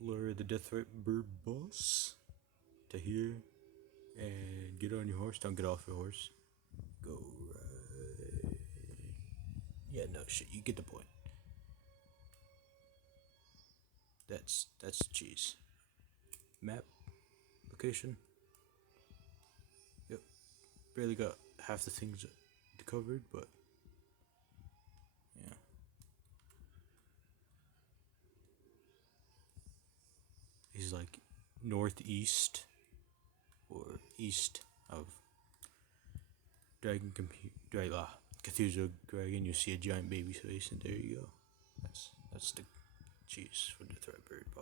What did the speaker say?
lure the death threat bird boss to here and get on your horse. Don't get off your horse. Go right. Yeah, no shit. You get the point. That's cheese. Map location. Yep. Barely got half the things covered, but yeah. He's like northeast or east of Cathedral Dragon. You see a giant baby face, and there you go. That's the cheese for the threat